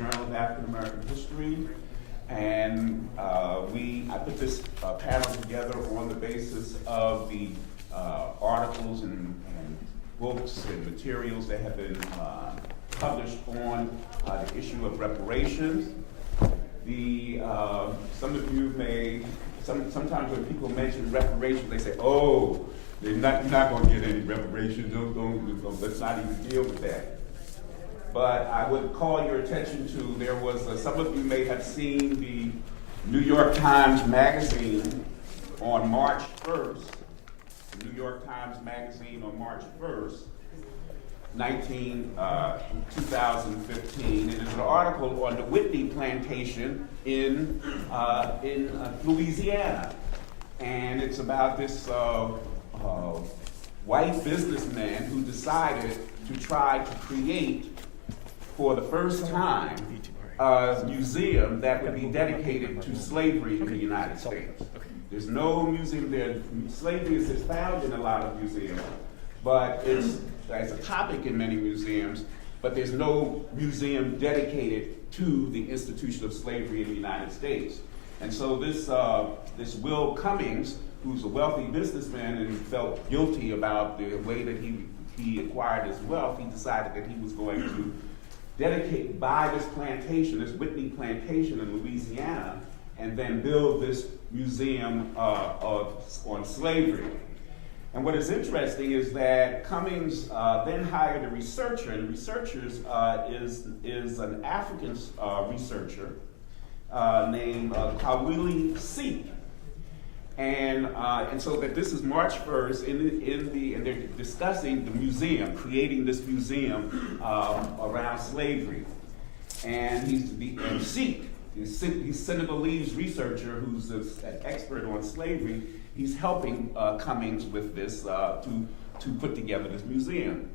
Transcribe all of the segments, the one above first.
Journal of African American History, and I put this panel together on the basis of the articles and books and materials that have been published on the issue of reparations. Some of you may, sometimes when people mention reparations, they say, oh, you're not going to get any reparations, let's not even deal with that. But I would call your attention to, there was, some of you may have seen the New York Times Magazine on March 1st, the New York Times Magazine on March 1st, 2015, and it's an article on the Whitney plantation in Louisiana. And it's about this white businessman who decided to try to create, for the first time, a museum that would be dedicated to slavery in the United States. There's no museum there. Slavery is found in a lot of museums, but it's as a topic in many museums, but there's no museum dedicated to the institution of slavery in the United States. And so this Will Cummings, who's a wealthy businessman and felt guilty about the way that he acquired his wealth, he decided that he was going to buy this plantation, this Whitney plantation in Louisiana, and then build this museum on slavery. And what is interesting is that Cummings then hired a researcher, and researchers is an African researcher named Kawili Seek. And so that this is March 1st, and they're discussing the museum, creating this museum around slavery. And Seek, he's Senegalese researcher who's an expert on slavery. He's helping Cummings with this to put together this museum.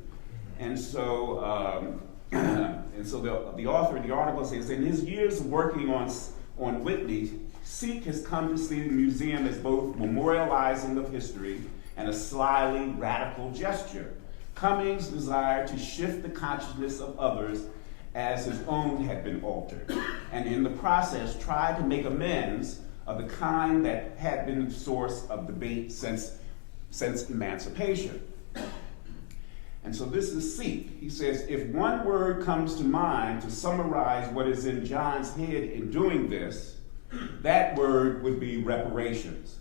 And so the author of the article says, in his years of working on Whitney, Seek has come to see the museum as both memorializing of history and a slyly radical gesture. Cummings desired to shift the consciousness of others as his own had been altered, and in the process tried to make amends of the kind that had been the source of debate since emancipation. And so this is Seek. He says, if one word comes to mind to summarize what is in John's head in doing this, that word would be reparations.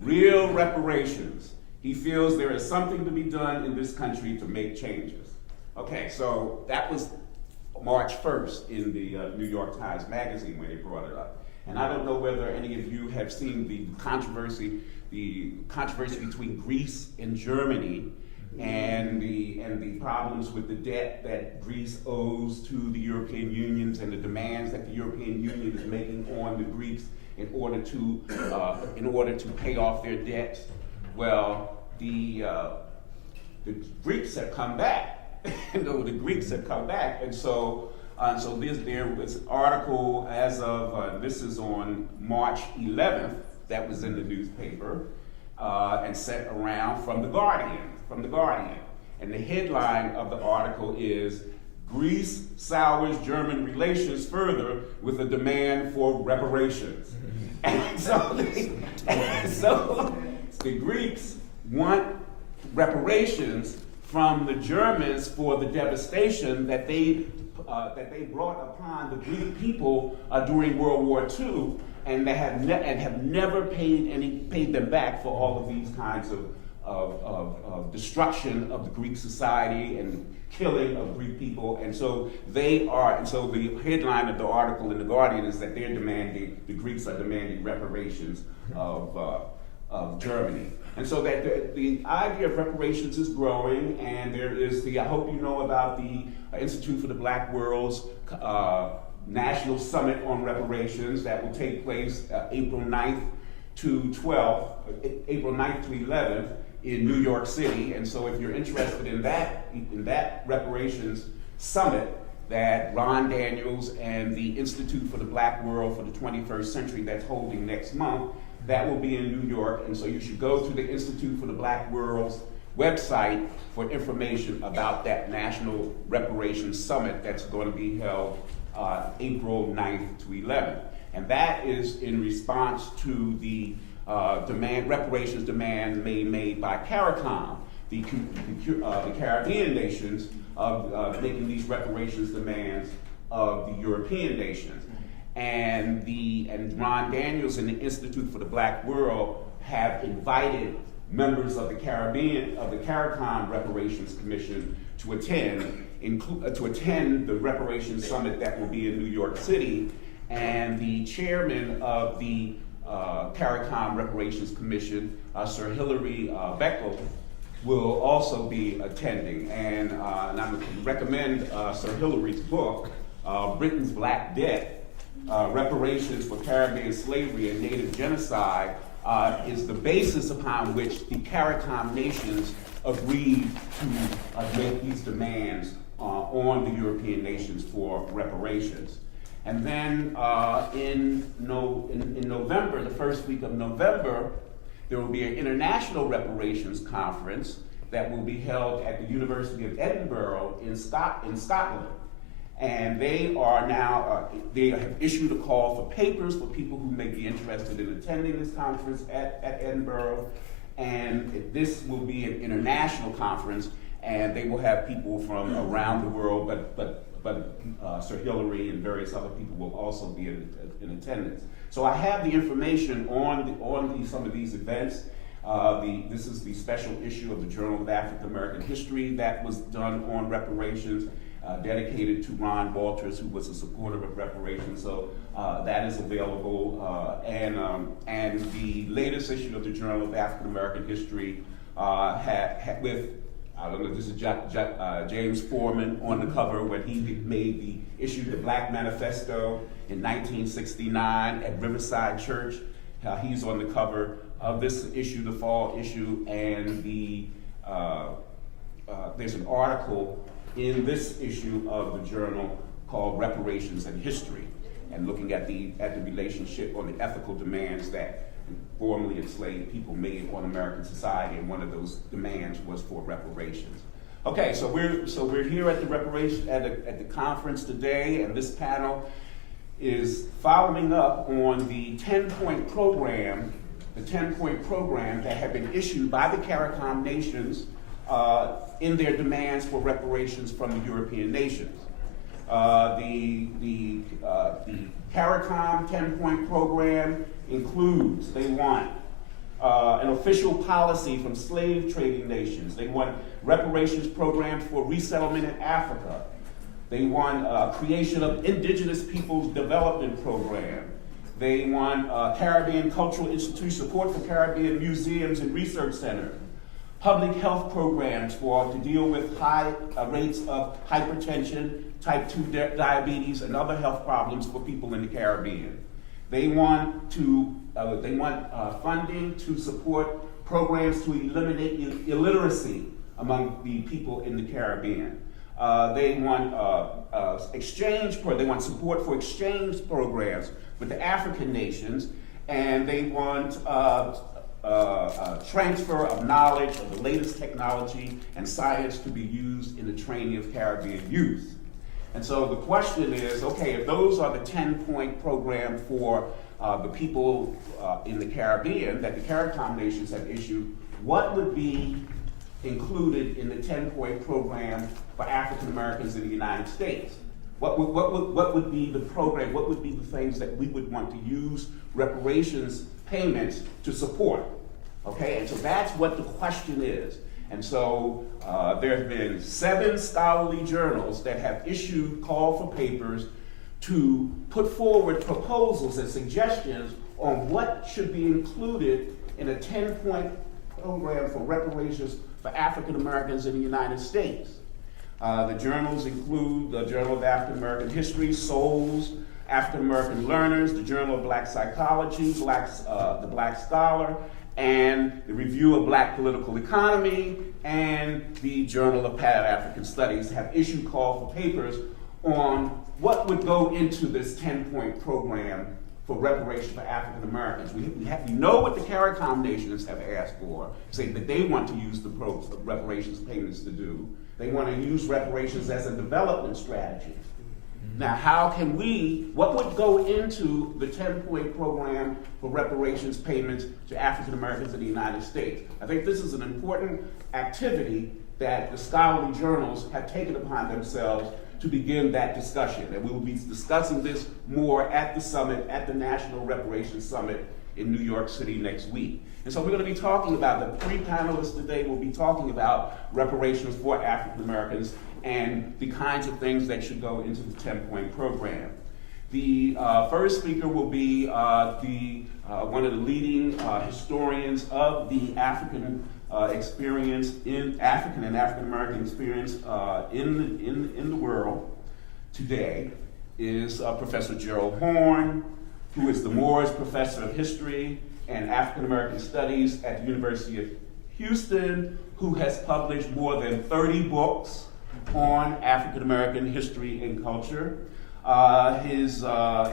Real reparations. He feels there is something to be done in this country to make changes. Okay, so that was March 1st in the New York Times Magazine when they brought it up. And I don't know whether any of you have seen the controversy between Greece and Germany, and the problems with the debt that Greece owes to the European Union and the demands that the European Union is making on the Greeks in order to pay off their debts. Well, the Greeks have come back. The Greeks have come back, and so there was an article as of this is on March 11th that was in the newspaper and sent around from the Guardian. And the headline of the article is, Greece sours German relations further with a demand for reparations. And so the Greeks want reparations from the Germans for the devastation that they brought upon the Greek people during World War II, and they have never paid them back for all of these kinds of destruction of the Greek society and killing of Greek people. And so the headline of the article in The Guardian is that the Greeks are demanding reparations of Germany. And so that the idea of reparations is growing, and there is I hope you know about the Institute for the Black World's National Summit on Reparations that will take place April 9th to 11th in New York City. And so if you're interested in that reparations summit that Ron Daniels and the Institute for the Black World for the 21st Century that's holding next month, that will be in New York. And so you should go to the Institute for the Black World's website for information about that National Reparations Summit that's going to be held April 9th to 11th. And that is in response to the reparations demand made by CARICOM, the Caribbean nations, of making these reparations demands of the European nations. And Ron Daniels and the Institute for the Black World have invited members of the CARICOM Reparations Commission to attend the Reparations Summit that will be in New York City. And the chairman of the CARICOM Reparations Commission, Sir Hilary Beckel, will also be attending. And I recommend Sir Hilary's book, Britain's Black Debt, Reparations for Caribbean Slavery and Native Genocide, is the basis upon which the CARICOM nations agreed to make these demands on the European nations for reparations. And then in November, the first week of November, there will be an international reparations conference that will be held at the University of Edinburgh in Scotland. And they are now, they have issued a call for papers for people who may be interested in attending this conference at Edinburgh. And this will be an international conference, and they will have people from around the world, but Sir Hilary and various other people will also be in attendance. So I have the information on some of these events. This is the special issue of the Journal of African American History that was done on reparations, dedicated to Ron Walters, who was a supporter of reparations. So that is available. And the latest issue of the Journal of African American History with, I don't know, this is James Foreman on the cover when he issued the Black Manifesto in 1969 at Riverside Church. He's on the cover of this issue, the fall issue, and there's an article in this issue of the journal called Reparations and History, and looking at the relationship or the ethical demands that formerly enslaved people made on American society, and one of those demands was for reparations. Okay, so we're here at the conference today, and this panel is following up on the 10-point program, that had been issued by the CARICOM nations in their demands for reparations from the European nations. The CARICOM 10-point program includes, they want an official policy from slave trading nations. They want reparations programs for resettlement in Africa. They want creation of indigenous peoples development program. They want Caribbean cultural institute support for Caribbean museums and research centers. Public health programs to deal with high rates of hypertension, type 2 diabetes, and other health problems for people in the Caribbean. They want funding to support programs to eliminate illiteracy among the people in the Caribbean. They want they want support for exchange programs with the African nations, and they want transfer of knowledge of the latest technology and science to be used in the training of Caribbean youth. And so the question is, okay, if those are the 10-point program for the people in the Caribbean that the CARICOM nations have issued, what would be included in the 10-point program for African Americans in the United States? What would be the program? What would be the things that we would want to use reparations payments to support? Okay, and so that's what the question is. And so there have been 7 scholarly journals that have issued call for papers to put forward proposals and suggestions on what should be included in a 10-point program for reparations for African Americans in the United States. The journals include the Journal of African American History, Souls, African American Learners, the Journal of Black Psychology, the Black Scholar, and the Review of Black Political Economy, and the Journal of Pan-African Studies have issued call for papers on what would go into this 10-point program for reparations for African Americans. We know what the CARICOM nations have asked for, saying that they want to use the reparations payments to do. They want to use reparations as a development strategy. Now, what would go into the 10-point program for reparations payments to African Americans in the United States? I think this is an important activity that the scholarly journals have taken upon themselves to begin that discussion. And we will be discussing this more at the summit, at the National Reparations Summit in New York City next week. And so we're going to be talking about, the three panelists today will be talking about reparations for African Americans and the kinds of things that should go into the 10-point program. The first speaker will be one of the leading historians of the African experience in African and African American experience in the world today is Professor Gerald Horne, who is the Moores Professor of History and African American Studies at the University of Houston, who has published more than 30 books on African American history and culture.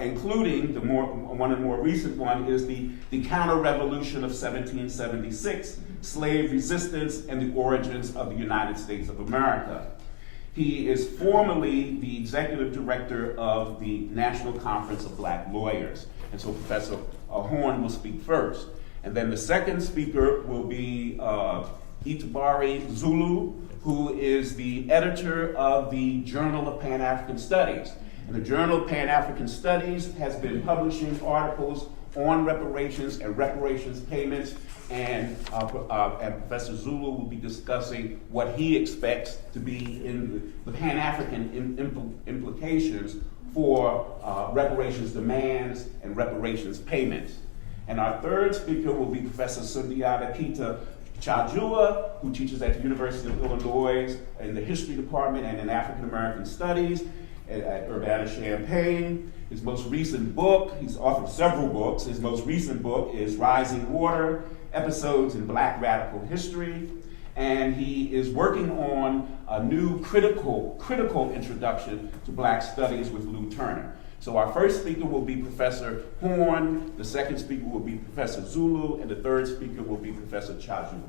Including one of the more recent one is the Counter-Revolution of 1776, Slave Resistance and the Origins of the United States of America. He is formerly the executive director of the National Conference of Black Lawyers. And so Professor Horne will speak first. And then the second speaker will be Itibari Zulu, who is the editor of the Journal of Pan-African Studies. And the Journal of Pan-African Studies has been publishing articles on reparations and reparations payments, and Professor Zulu will be discussing what he expects to be in the Pan-African implications for reparations demands and reparations payments. And our third speaker will be Professor Sundiata Keita, who teaches at the University of Illinois in the History Department and in African American Studies at Urbana-Champaign. His most recent book, he's authored several books. His most recent book is Rising Water, Episodes in Black Radical History. And he is working on a new critical introduction to Black studies with Lou Turner. So our first speaker will be Professor Horne, the second speaker will be Professor Zulu, and the third speaker will be Professor Chajua.